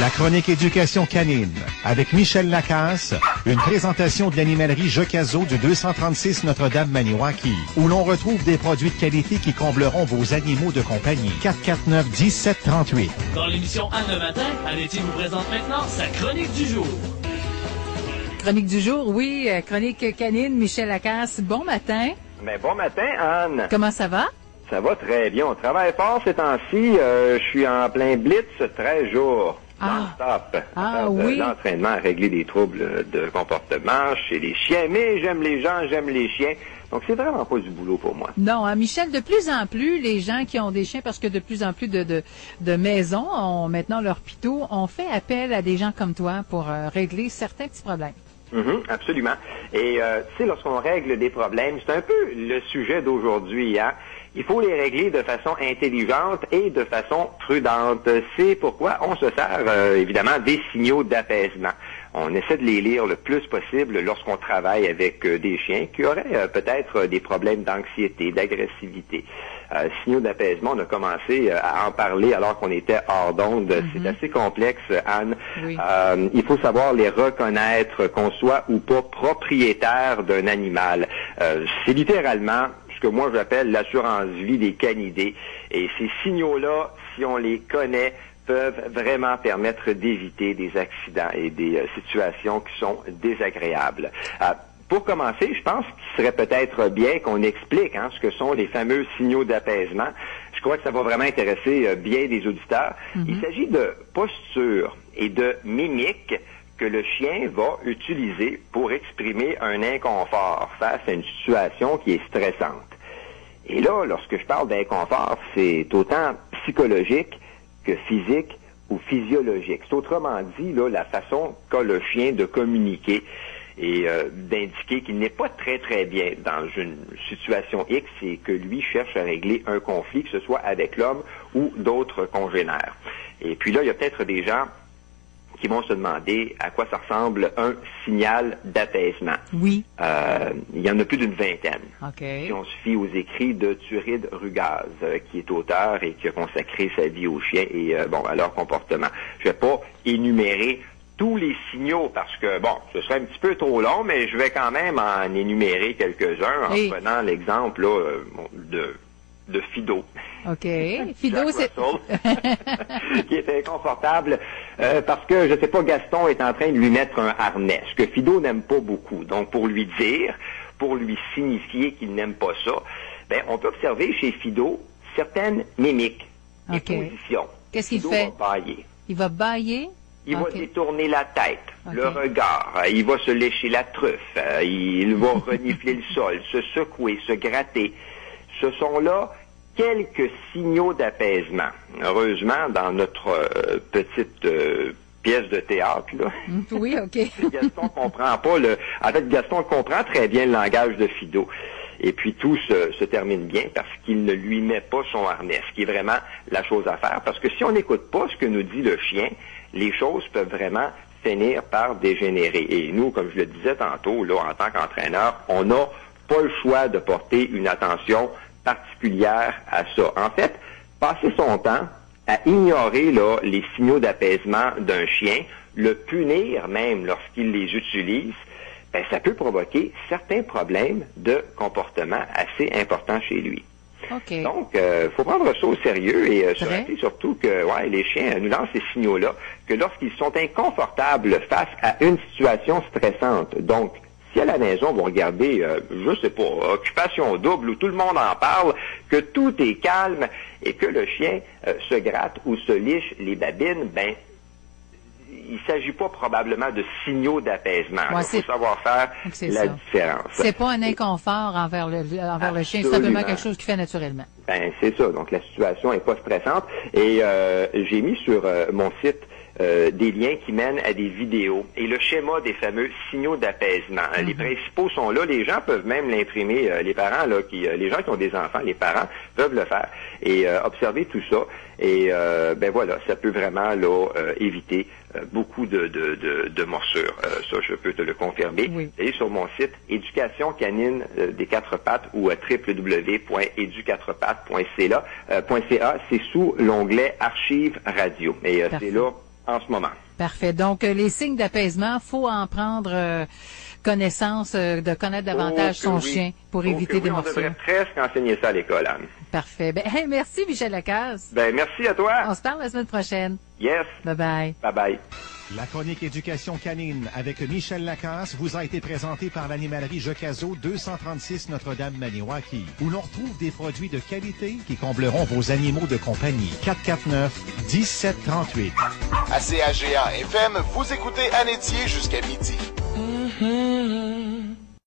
La chronique éducation canine avec Michel Lacasse, une présentation de l'animalerie Jocazo du 236 Notre-Dame-Maniwaki, où l'on retrouve des produits de qualité qui combleront vos animaux de compagnie. 449-1738. Dans l'émission Anne le matin, Anne-Étienne vous présente maintenant sa chronique du jour. Chronique du jour, oui, chronique canine, Michel Lacasse. Bon matin. Mais bon matin, Anne. Comment ça va? Ça va très bien. On travaille fort ces temps-ci. Je suis en plein blitz 13 jours. Non-stop. Oui. L'entraînement à régler des troubles de comportement chez les chiens. Mais j'aime les gens, j'aime les chiens. Donc, c'est vraiment pas du boulot pour moi. Non, hein, Michel, de plus en plus, les gens qui ont des chiens, parce que de plus en plus de maisons ont maintenant leur pitot, on fait appel à des gens comme toi pour régler certains petits problèmes. Absolument. Et, tu sais, lorsqu'on règle des problèmes, c'est un peu le sujet d'aujourd'hui, hein. Il faut les régler de façon intelligente et de façon prudente. C'est pourquoi on se sert, évidemment, des signaux d'apaisement. On essaie de les lire le plus possible lorsqu'on travaille avec des chiens qui auraient peut-être des problèmes d'anxiété, d'agressivité. Signaux d'apaisement, on a commencé à en parler alors qu'on était hors d'onde. C'est assez complexe, Anne. Oui. Il faut savoir les reconnaître, qu'on soit ou pas propriétaire d'un animal. C'est littéralement ce que moi j'appelle l'assurance vie des canidés. Et ces signaux-là, si on les connaît, peuvent vraiment permettre d'éviter des accidents et des situations qui sont désagréables. Pour commencer, je pense qu'il serait peut-être bien qu'on explique ce que sont les fameux signaux d'apaisement. Je crois que ça va vraiment intéresser bien des auditeurs. Il s'agit de posture et de mimique que le chien va utiliser pour exprimer un inconfort face à une situation qui est stressante. Et là, lorsque je parle d'inconfort, c'est autant psychologique que physique ou physiologique. C'est autrement dit là, la façon qu'a le chien de communiquer et d'indiquer qu'il n'est pas très très bien dans une situation X et que lui cherche à régler un conflit, que ce soit avec l'homme ou d'autres congénères. Et puis là, il y a peut-être des gens qui vont se demander à quoi ça ressemble un signal d'apaisement. Oui. Il y en a plus d'une vingtaine. OK. Si on se fie aux écrits de Turid Rugaz, qui est auteur et qui a consacré sa vie aux chiens et à leur comportement. Je vais pas énumérer tous les signaux parce que, ce serait un petit peu trop long, mais je vais quand même en énumérer quelques-uns en prenant l'exemple là, de Fido. OK. Fido, c'est... qui est inconfortable parce que, je sais pas, Gaston est en train de lui mettre un harnais, ce que Fido n'aime pas beaucoup. Donc, pour lui dire, pour lui signifier qu'il n'aime pas ça, on peut observer chez Fido certaines mimiques et positions. Qu'est-ce qu'il Fido fait? Va bâiller. Il va bâiller? Il va détourner la tête, le regard, il va se lécher la truffe, il va renifler le sol, se secouer, se gratter. Ce sont là quelques signaux d'apaisement. Heureusement, dans notre petite pièce de théâtre, là, oui, OK. Gaston comprend pas En fait, Gaston comprend très bien le langage de Fido. Et puis tout se termine bien parce qu'il ne lui met pas son harnais, ce qui est vraiment la chose à faire. Parce que si on n'écoute pas ce que nous dit le chien, les choses peuvent vraiment finir par dégénérer. Et nous, comme je le disais tantôt, là, en tant qu'entraîneur, on n'a pas le choix de porter une attention particulière à ça. En fait, passer son temps à ignorer là, les signaux d'apaisement d'un chien, le punir même lorsqu'il les utilise, ça peut provoquer certains problèmes de comportement assez importants chez lui. Okay. Donc, faut prendre ça au sérieux et se rappeler surtout que les chiens nous lancent ces signaux-là, que lorsqu'ils sont inconfortables face à une situation stressante, donc si à la maison, vous regardez, je sais pas, occupation double où tout le monde en parle, que tout est calme et que le chien se gratte ou se liche les babines, il ne s'agit pas probablement de signaux d'apaisement. Il faut savoir faire la différence. C'est pas un inconfort envers le chien, c'est simplement quelque chose qu'il fait naturellement. C'est ça. Donc, la situation n'est pas stressante. Et j'ai mis sur mon site des liens qui mènent à des vidéos et le schéma des fameux signaux d'apaisement. Les principaux sont là. Les gens peuvent même l'imprimer. Les parents, là, les gens qui ont des enfants, les parents peuvent le faire et observer tout ça. Et voilà, ça peut vraiment là éviter beaucoup de morsures. Ça, je peux te le confirmer. Oui. Et sur mon site Éducation canine des quatre pattes ou www.edu4pattes.ca, c'est sous l'onglet Archives radio. Et c'est là en ce moment. Parfait. Donc, les signes d'apaisement, faut en prendre connaissance, de connaître davantage son chien pour éviter des morsures. On devrait presque enseigner ça à l'école, Anne. Parfait. Ben, merci, Michel Lacasse. Ben, merci à toi. On se parle la semaine prochaine. Yes. Bye-bye. Bye-bye. La chronique éducation canine avec Michel Lacasse vous a été présentée par l'animalerie Jocazo 236 Notre-Dame-Maniwaki, où l'on retrouve des produits de qualité qui combleront vos animaux de compagnie. 449-1738. À CAGA FM, vous écoutez Anne Etier jusqu'à midi.